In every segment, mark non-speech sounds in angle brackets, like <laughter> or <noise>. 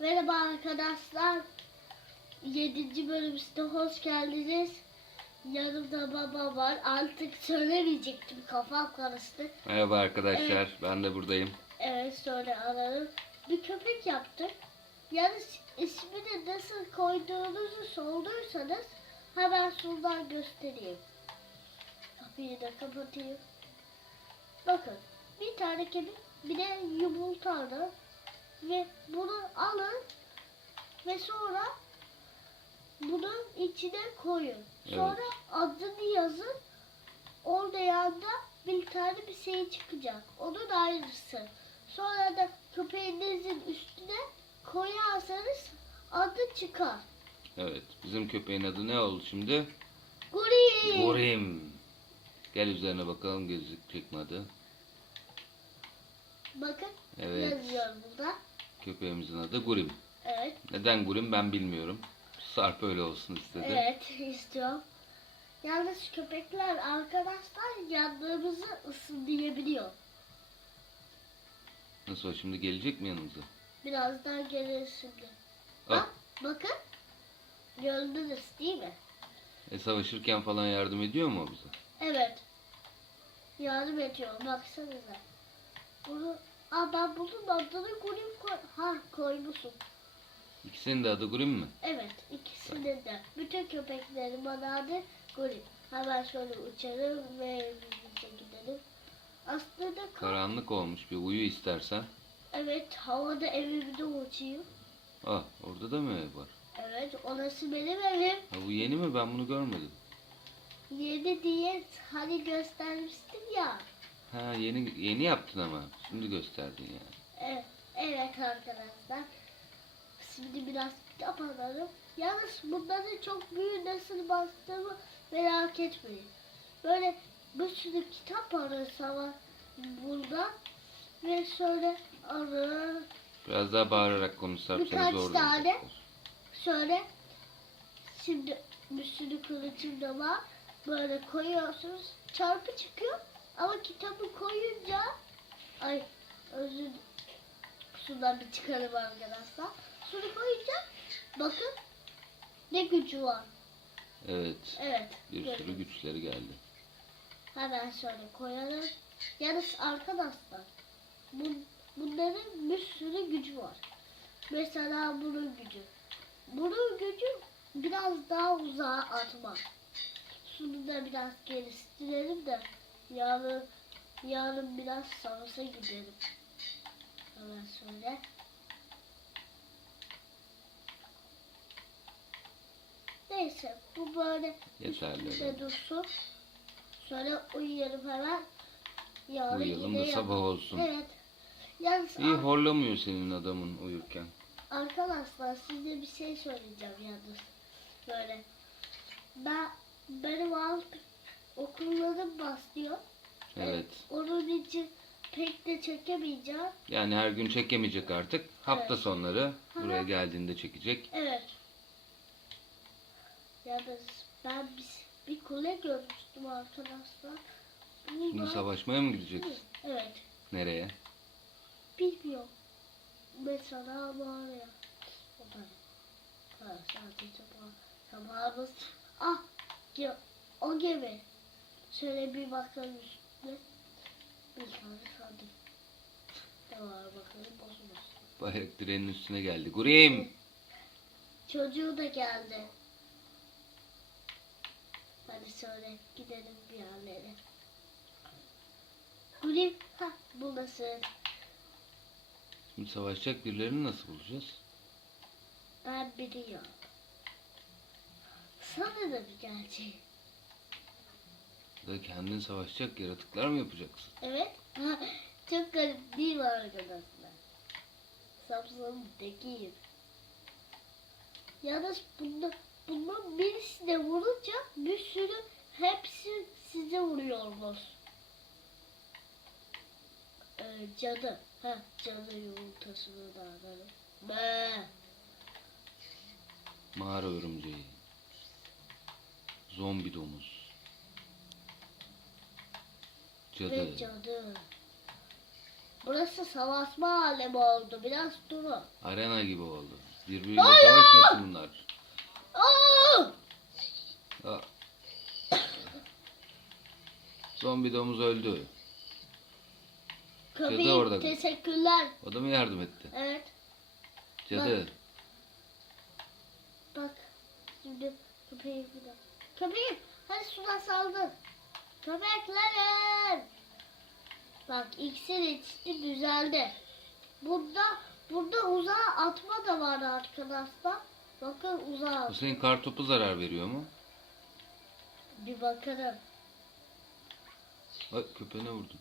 Merhaba arkadaşlar. 7. bölümümüzde hoş geldiniz. Yanımda baba var. Artık söylemeyecektim. Kafam karıştı. Merhaba arkadaşlar, ben de buradayım. Evet sonra ararım. Bir köpek yaptık. Yalnız ismini nasıl koyduğunuzu sorduysanız hemen şuradan göstereyim. Kapıyı da kapatayım. Bakın bir tane kemik bir de yumurtalı ve bunu alın ve sonra bunun içine koyun. Sonra adını yazın. Orada yanda bir tane bir şey çıkacak. Onun ayrısı. Sonra da köpeğinizin üstüne koyarsanız adı çıkar. Evet, bizim köpeğin adı ne oldu şimdi? Guri. Gorim. Gel üzerine bakalım gözükecek mi adı? Bakın Evet, yazıyor burada. Köpeğimizin adı Gurim. Evet. Neden Gurim ben bilmiyorum. Sarp öyle olsun istedi. Evet istiyorum. Yalnız köpekler arkadaşlar yandığımızı ısındırabiliyor. Nasıl o şimdi gelecek mi yanımıza? Birazdan gelir şimdi. Ah, Bak bakın. Gördünüz değil mi? e savaşırken falan yardım ediyor mu o bize? Evet. Yardım ediyor. Baksanıza. Bunu, aa ben bunun adını Gulim koy... Ha koymuşum. İkisinin de adı Gurim mi? Evet ikisinin de. Bütün köpeklerin bana adı Gulim. Hemen şöyle uçarım ve evimize gidelim. Aslında ka- Karanlık olmuş bir uyu istersen. evet havada evimde uçuyor. Ah, orada da mı ev var? Evet orası benim evim. Ha, bu yeni mi? Ben bunu görmedim. Yeni diye hani göstermiştim ya. Ha yeni yeni yaptın ama. Şimdi gösterdin yani. Evet, evet arkadaşlar. Şimdi biraz kitap alalım. Yalnız bunları çok büyük nasıl bastığımı merak etmeyin. Böyle bir sürü kitap arası var burada. Ve şöyle arı, Biraz daha bağırarak konuşsak Birkaç zor tane. duyacaklar. şöyle şimdi bir sürü kılıcım da var. Böyle koyuyorsunuz. Çarpı çıkıyor. Ama kitabı koyunca ay özür şundan bir çıkarım arkadaşlar. Şunu koyunca bakın ne gücü var. Evet. Evet. Bir gördüm. sürü güçleri geldi. Hemen şöyle koyalım. Yalnız arkadaşlar bu, bunların bir sürü gücü var. Mesela bunun gücü. Bunun gücü biraz daha uzağa atma. Şunu da biraz geliştirelim de yarın, yarın biraz savaşa gidelim. Hemen şöyle. Neyse bu böyle Yeterli. üstünde dursun. Sonra uyuyalım hemen. Yarın Uyuyalım yine da sabah olsun. Evet. Yalnız İyi ar- horlamıyor senin adamın uyurken. arkadaşlar size bir şey söyleyeceğim yalnız. Böyle. Ben benim alt okullarım başlıyor. Evet. Onun için pek de çekemeyeceğim. Yani her gün çekemeyecek artık. Hafta Evet. sonları buraya geldiğinde çekecek. Evet. Yalnız ben bir, bir kule görmüştüm arkadaşlar. Şimdi Burada- savaşmaya mı gideceksin? Evet. Nereye? Bilmiyorum. Mesela var ya. O da. Ha, sadece var. Sabahımız. Ah. ge- O gemi. Şöyle bir bakalım üstüne. Bir tane sandık. Ne var bakalım bozulmasın. Bayrak direğinin üstüne geldi. Gurim! Çocuğu da geldi. Hadi söyle gidelim bir yerlere. Gülüm. Ha buradasın. Şimdi savaşacak birilerini nasıl bulacağız? Ben biliyorum. Sana da bir gerçeği. Da kendin savaşacak yaratıklar mı yapacaksın? Evet. Ha, <laughs> Çok garip değil mi arkadaşlar? Samsun'un tekiyim. Yalnız bunda, bunun birisine vurunca bir sürü hepsi size vuruyormuş. Ee, cadı. Ha, cadı yumurtasını da alalım. Be. Mağara örümceği. Zombi domuz. Cadı. Ve cadı. Burası savaşma alemi oldu. Biraz durun. Arena gibi oldu. Birbiriyle Hayır! savaşmasın bunlar. Aa! Ha. Zombi domuz öldü. Köpeğim Cadı orada. teşekkürler. O da mı yardım etti? Evet. Cadı. Bak. Şimdi köpeğim burada. Köpeğim hadi suda saldır. Köpeklerim. Bak iksir içti düzeldi. Burada burada uzağa atma da var arkadaşlar. Bakın uzağa at. senin kartopu zarar veriyor mu? Bir bakalım. Bak köpeğine vurdun.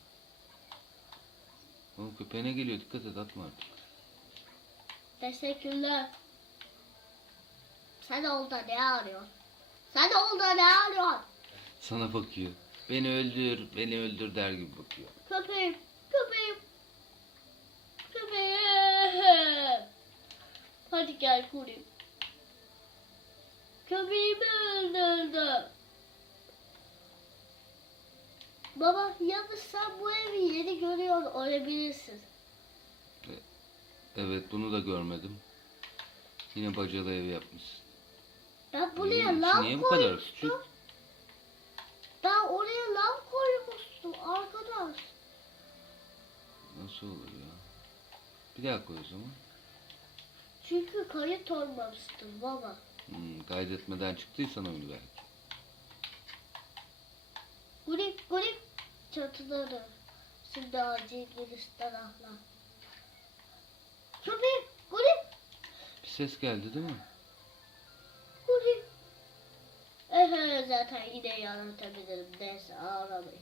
Oğlum köpeğine geliyor dikkat et atma artık. Teşekkürler. Sen orada ne arıyorsun? Sen orada ne arıyorsun? Sana bakıyor. Beni öldür, beni öldür der gibi bakıyor. Köpeğim, köpeğim. Köpeğim. Hadi gel kurayım. Köpeğimi öldürdü. Baba yalnız sen bu evi yeni görüyor olabilirsin. Evet bunu da görmedim. Yine bacalı ev yapmışsın. Ben buraya Hmm, lav niye bu kadar koymuştum. küçük? Ben oraya koymuştum arkadaş. Nasıl olur ya? Bir daha koy o zaman. Çünkü kayıt olmamıştır baba. Hmm, kaydetmeden çıktıysan oyunu belki. Gulik gulik çatıları. Şimdi acil giriş taraflar. Köpek gulik Bir ses geldi değil mi? gulik. Ehe zaten yine yaratabilirim. Neyse ağlamayın.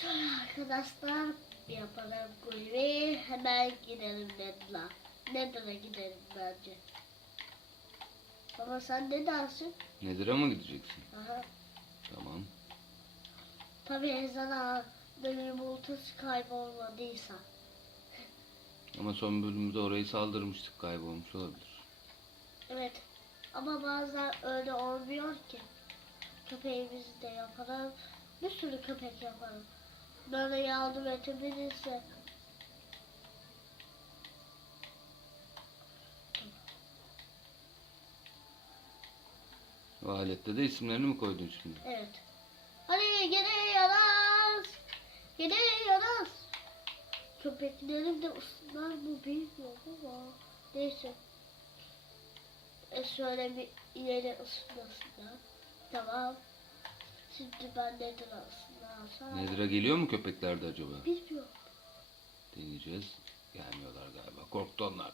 Şöyle arkadaşlar yapalım guliği. Hemen gidelim Nedla. Nedla'ya gidelim bence. Ama sen ne dersin? Nedir'e mı gideceksin? Aha. Tamam. Tabii ezan ağabeyim yumurtası kaybolmadıysa. Ama son bölümde orayı saldırmıştık kaybolmuş olabilir. Evet. Ama bazen öyle olmuyor ki. Köpeğimizi de yapalım. Bir sürü köpek yapalım. Böyle yardım edebilirse. O alette de isimlerini mi koydun şimdi? Evet. Hadi gidiyoruz. Gidiyoruz. Köpeklerim de ısınar mı bilmiyorum ama. Neyse. E şöyle bir ileri ısınmasınlar. Tamam. Şimdi ben nedir ısınarsam. Nedir'e geliyor mu köpekler de acaba? Bilmiyorum. Deneyeceğiz. Gelmiyorlar galiba. Korktu onlar.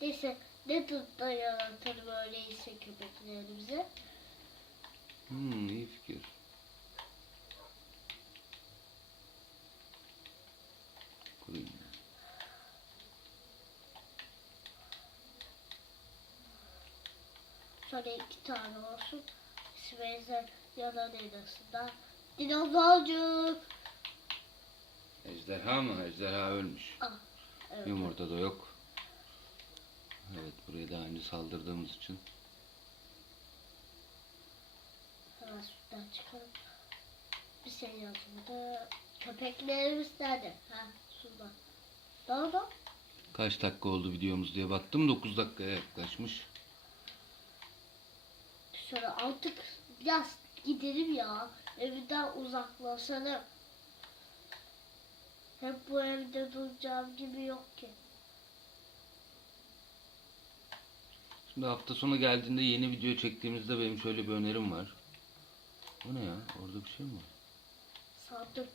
Neyse nedir da yaratalım öyleyse köpeklerimize. Hmm, iyi fikir. Kurayım. Şöyle iki tane olsun. Svenzer yanan en azından. Dinozorcuk. Ejderha mı? Ejderha ölmüş. Ah, evet. Yumurta da yok. Evet buraya daha önce saldırdığımız için. Hemen şuradan çıkalım. Bir şey yazmadı. Köpeklerimiz nerede? Ha, şurada. Doğru. Kaç dakika oldu videomuz diye baktım. 9 dakikaya yaklaşmış. Şöyle artık biraz gidelim ya. Evden uzaklaşalım. Hep bu evde duracağım gibi yok ki. Şimdi hafta sonu geldiğinde yeni video çektiğimizde benim şöyle bir önerim var. O ne ya? Orada bir şey mi var? Sandık.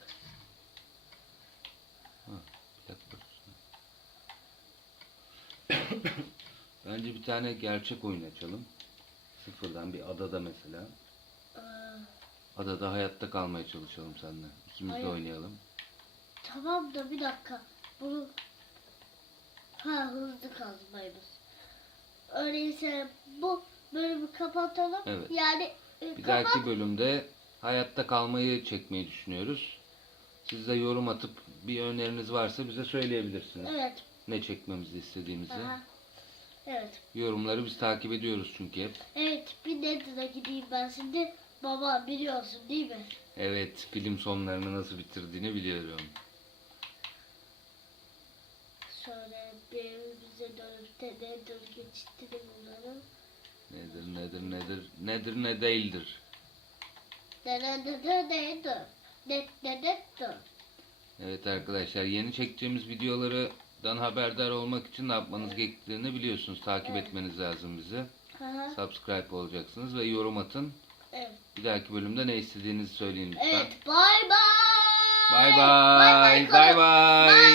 Ha, bir dakika. <coughs> Bence bir tane gerçek oyun açalım. Sıfırdan bir adada mesela. Adada hayatta kalmaya çalışalım seninle. İkimiz de Hayır. oynayalım. tamam da bir dakika. Bunu ha hızlı kazmayız. Öyleyse bu bölümü kapatalım. Evet. Yani e, Bir kapat. dahaki bölümde hayatta kalmayı çekmeyi düşünüyoruz. Siz de yorum atıp bir öneriniz varsa bize söyleyebilirsiniz. Evet. Ne çekmemizi istediğimizi. Aha. Evet. Yorumları biz takip ediyoruz çünkü hep. Evet. Bir Nether'a gideyim ben şimdi. Baba biliyorsun değil mi? Evet, film sonlarını nasıl bitirdiğini biliyorum. Şöyle bir bize dönüp de nedir geçittirim bunları. Nedir, nedir, nedir, nedir, ne değildir. Ne ne ne ne neydi? Ne ne ne? Evet arkadaşlar, yeni çekeceğimiz videolardan haberdar olmak için ne yapmanız gerektiğini biliyorsunuz. Takip Evet. etmeniz lazım bizi. Hı. Subscribe olacaksınız ve yorum atın. Evet. Bir dahaki bölümde ne istediğinizi söyleyin lütfen. Evet. Bay bay. Bay bay. Bay bay.